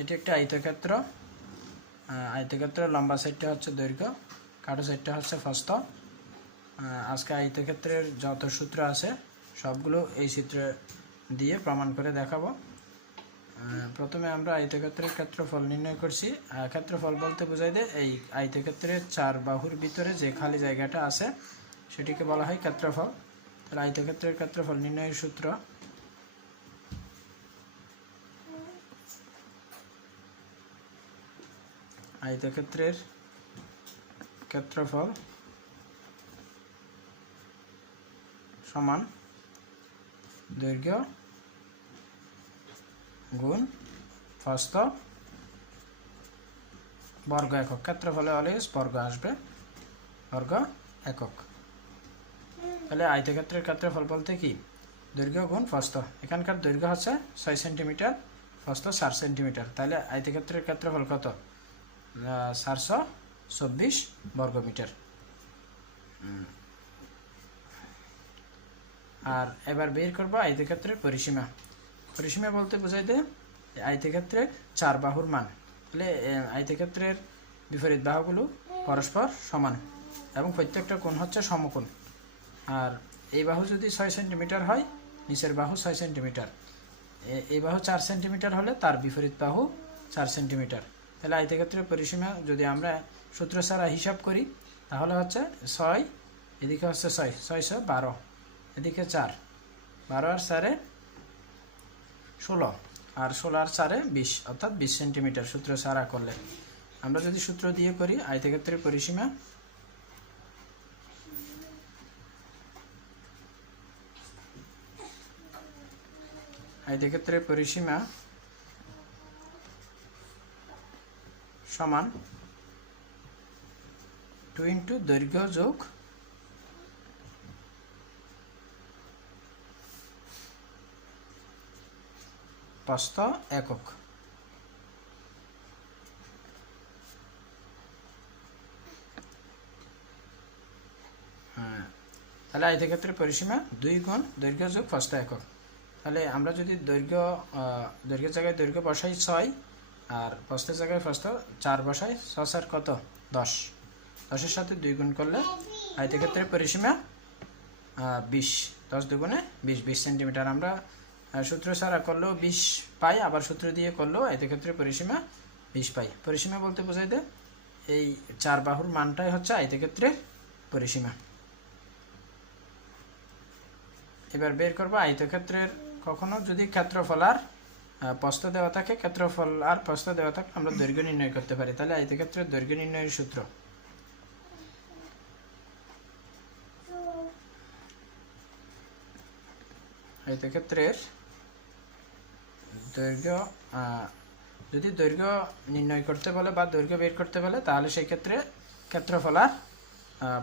এটি একটা আয়তক্ষেত্র। আয়তক্ষেত্রের লম্বা সাইডটা হচ্ছে দৈর্ঘ্য, কাটো সাইডটা হচ্ছে প্রস্থ। আজকে আয়তক্ষেত্রের যত সূত্র আছে সবগুলো এই সূত্র দিয়ে প্রমাণ করে দেখাবো। প্রথমে আমরা আয়তক্ষেত্রের ক্ষেত্রফল নির্ণয় করছি। ক্ষেত্রফল বলতে বোঝায় যে এই আয়তক্ষেত্রের চার বাহুর ভিতরে যে খালি জায়গাটা আছে সেটিকে বলা হয় ক্ষেত্রফল। তাহলে আয়তক্ষেত্রের ক্ষেত্রফল নির্ণয়ের সূত্র আয়তক্ষেত্রের ক্ষেত্রফল সমান দৈর্ঘ্য গুণ প্রস্থ বর্গ একক। ক্ষেত্রফলে অলওয়েজ বর্গ আসবে, বর্গ একক। তাহলে আয়তক্ষেত্রের ক্ষেত্রফল বলতে কি দৈর্ঘ্য গুণ প্রস্থ। এখানকার দৈর্ঘ্য হচ্ছে 6 সেন্টিমিটার, প্রস্থ 4 সেন্টিমিটার। তাহলে আয়তক্ষেত্রের ক্ষেত্রফল কত? 424 বর্গমিটার। আর এবার বের করবো আয়তক্ষেত্রের পরিসীমা। পরিসীমা বলতে বোঝায় যে আয়তক্ষেত্রের চার বাহুর মান। তাহলে আয়তক্ষেত্রের বিপরীত বাহুগুলো পরস্পর সমান এবং প্রত্যেকটা কোণ হচ্ছে সমকোণ। আর এই বাহু যদি 6 সেন্টিমিটার হয়, নিচের বাহু 6 সেন্টিমিটার, এই বাহু 4 সেন্টিমিটার হলে তার বিপরীত বাহু 4 সেন্টিমিটার। তাহলে আয়তক্ষেত্রের পরিসীমা যদি আমরা সূত্র ছাড়া হিসাব করি তাহলে হচ্ছে 6, এদিকে হচ্ছে 6, 6 12, এদিকে 4, 12 আর 4 16, আর 16 আর 4 20, অর্থাৎ 20 সেন্টিমিটার সূত্র ছাড়া করলে। আমরা যদি সূত্র দিয়ে করি আয়তক্ষেত্রের পরিসীমা আয়তক্ষেত্রের পরিসীমা সমান 2 দৈর্ঘ্য যোগ প্রস্থ একক। তাহলে আয়তক্ষেত্রের পরিসীমা 2 গুণ দৈর্ঘ্য যোগ প্রস্থ একক। তাহলে আমরা যদি দৈর্ঘ্যের জায়গায় দৈর্ঘ্য বসাই 6 আর প্রস্থের জায়গায় প্রস্থ 4 বসাই, 6 আর কত 10, 10-এর সাথে 2 গুণ করলে আয়তক্ষেত্রের পরিসীমা 20, 10 দুগুণে 20 সেন্টিমিটার। আমরা সূত্র ছাড়া করলেও 20 পাই, আবার সূত্র দিয়ে করলেও আয়তক্ষেত্রের পরিসীমা 20 পাই। পরিসীমা বলতে বোঝায় যে এই চার বাহুর মানটাই হচ্ছে আয়তক্ষেত্রের পরিসীমা। এবার বের করবো আয়তক্ষেত্রের কখনো যদি ক্ষেত্রফল আর প্রস্থ দেওয়া থাকে, ক্ষেত্রফল আর প্রস্থ দেওয়া থাকে, আমরা দৈর্ঘ্য নির্ণয় করতে পারি। তাহলে আয়তক্ষেত্রের দৈর্ঘ্য নির্ণয়ের সূত্র আয়তক্ষেত্রের দৈর্ঘ্য যদি দৈর্ঘ্য নির্ণয় করতে বলে বা দৈর্ঘ্য বের করতে বলে তাহলে সেই ক্ষেত্রে ক্ষেত্রফল আর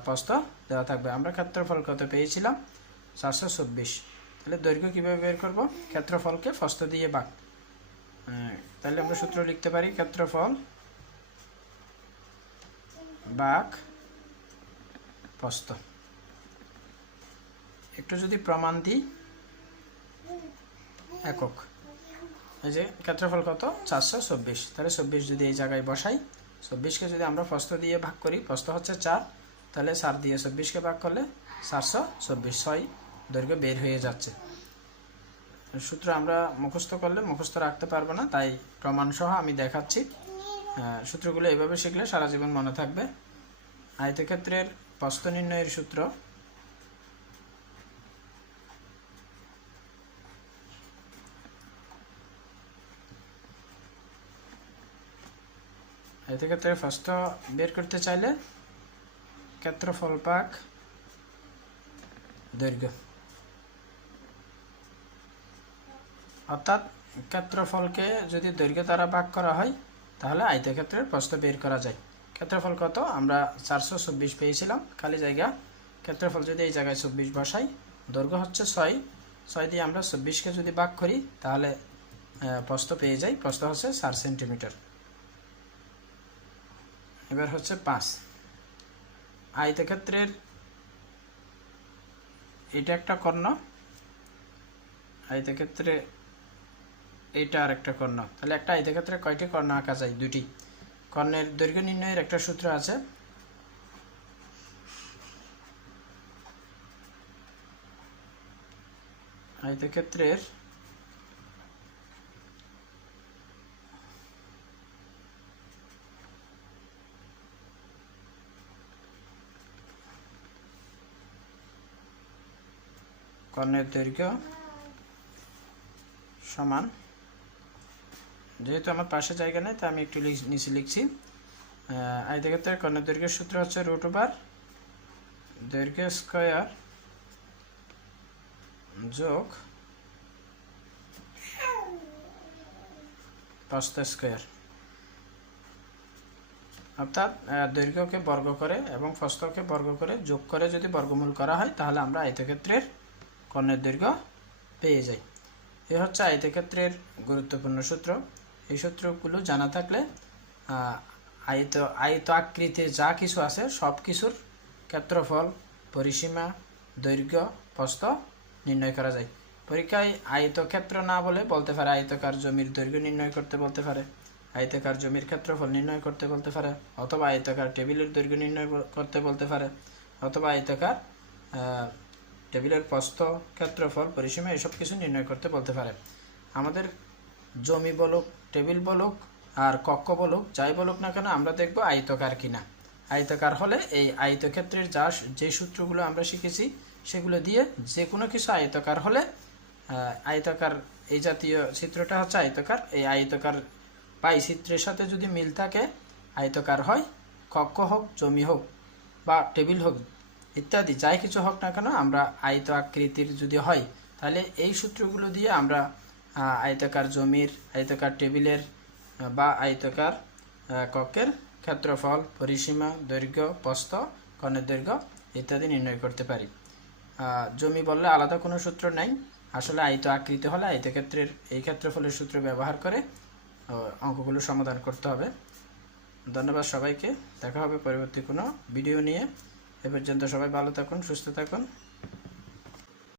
প্রস্থ দেওয়া থাকবে। আমরা ক্ষেত্রফল কত পেয়েছিলাম? 424। তাহলে দৈর্ঘ্য কিভাবে বের করব? ক্ষেত্রফলকে প্রস্থ দিয়ে ভাগ। তাহলে আমরা সূত্র লিখতে পারি ক্ষেত্রফল ভাগ প্রস্থ। একটু যদি প্রমাণ দিই, একক। এই যে ক্ষেত্রফল কত? 424। তাহলে 24 যদি এই জায়গায় বসাই, 24কে যদি আমরা প্রস্থ দিয়ে ভাগ করি, প্রস্থ হচ্ছে 4, তাহলে 4 দিয়ে 24কে ভাগ করলে 424, 6 দৈর্ঘ্য বের হয়ে যাচ্ছে। সূত্র আমরা মুখস্থ করলে মুখস্থ রাখতে পারবো না, তাই প্রমাণ সহ আমি দেখাচ্ছি। সূত্রগুলো এভাবে শিখলে সারা জীবন মনে থাকবে। আয়তক্ষেত্রের প্রস্থ নির্ণয়ের সূত্র আয়তক্ষেত্রের প্রস্থ বের করতে চাইলে ক্ষেত্রফল ভাগ দৈর্ঘ্য, অর্থাৎ ক্ষেত্রফলকে যদি দৈর্ঘ্য দ্বারা ভাগ করা হয় তাহলে আয়তক্ষেত্রের প্রস্থ বের করা যায়। ক্ষেত্রফল কত? আমরা 424 পেয়েছিলাম, খালি জায়গা। ক্ষেত্রফল যদি এই জায়গায় 24 বসাই, দৈর্ঘ্য হচ্ছে 6, 6 দিয়ে আমরা 24কে যদি ভাগ করি তাহলে প্রস্থ পেয়ে যাই। প্রস্থ হচ্ছে 4 সেন্টিমিটার। এবার হচ্ছে 5। আয়তক্ষেত্রের এটা একটা কর্ণ, আয়তক্ষেত্রে এটা আর একটা কর্ণ। তাহলে একটা আয়তক্ষেত্রে কয়টি কর্ণ আঁকা যায়? দুটি। কর্ণের দৈর্ঘ্য নির্ণয়ের একটা সূত্র আছে। আয়তক্ষেত্রের কর্ণের দৈর্ঘ্য সমান, যেহেতু আমার পাশে জায়গা নেই তাই আমি একটু নিচে লিখছি। আয়তক্ষেত্রের কর্ণের দৈর্ঘ্যের সূত্র হচ্ছে √ দৈর্ঘ্য স্কয়ার যোগ প্রস্থ স্কয়ার। অর্থাৎ দৈর্ঘ্যকে বর্গ করে এবং প্রস্থকে বর্গ করে যোগ করে যদি বর্গমূল করা হয় তাহলে আমরা আয়তক্ষেত্রের কর্ণের দৈর্ঘ্য পেয়ে যাই। এ হচ্ছে আয়তক্ষেত্রের গুরুত্বপূর্ণ সূত্র। এই সূত্রগুলো জানা থাকলে আয়ত আকৃতির যা কিছু আছে সব কিছুর ক্ষেত্রফল, পরিসীমা, দৈর্ঘ্য, প্রস্থ নির্ণয় করা যায়। পরীক্ষায় আয়তক্ষেত্র না বলে বলতে পারে আয়তকার জমির দৈর্ঘ্য নির্ণয় করতে বলতে পারে, আয়তকার জমির ক্ষেত্রফল নির্ণয় করতে বলতে পারে, অথবা আয়তকার টেবিলের দৈর্ঘ্য নির্ণয় করতে বলতে পারে, অথবা আয়তকার টেবিলের প্রস্থ, ক্ষেত্রফল, পরিসীমা এসব কিছু নির্ণয় করতে বলতে পারে। আমাদের জমি বলুক, টেবিল বলুক আর কক্ষ বলুক, যাই বলুক না কেন আমরা দেখব আয়তকার কিনা। আয়তকার হলে এই আয়তক্ষেত্রের যে সূত্রগুলো আমরা শিখেছি সেগুলো দিয়ে যে কোনো কিছু আয়তকার হলে, আয়তকার এই জাতীয় চিত্রটা হচ্ছে আয়তকার, এই আয়তকার পাই চিত্রের সাথে যদি মিল থাকে আয়তকার হয়। কক্ষ হোক, জমি হোক বা টেবিল হোক ইত্যাদি যাই কিছু হোক না কেন আমরা আয়ত আকৃতির যদি হয় তাহলে এই সূত্রগুলো দিয়ে আমরা আয়তকার জমির, আয়তকার টেবিলের বা আয়তকার কক্ষের ক্ষেত্রফল, পরিসীমা, দৈর্ঘ্য, প্রস্থ, কর্ণের দৈর্ঘ্য ইত্যাদি নির্ণয় করতে পারি। জমি বললে আলাদা কোনো সূত্র নাই, আসলে আয়ত আকৃতি হলে আয়তক্ষেত্রের এই ক্ষেত্রফলের সূত্র ব্যবহার করে অঙ্কগুলো সমাধান করতে হবে। ধন্যবাদ সবাইকে, দেখা হবে পরবর্তী কোনো ভিডিও নিয়ে। এ পর্যন্ত সবাই ভালো থাকুন, সুস্থ থাকুন।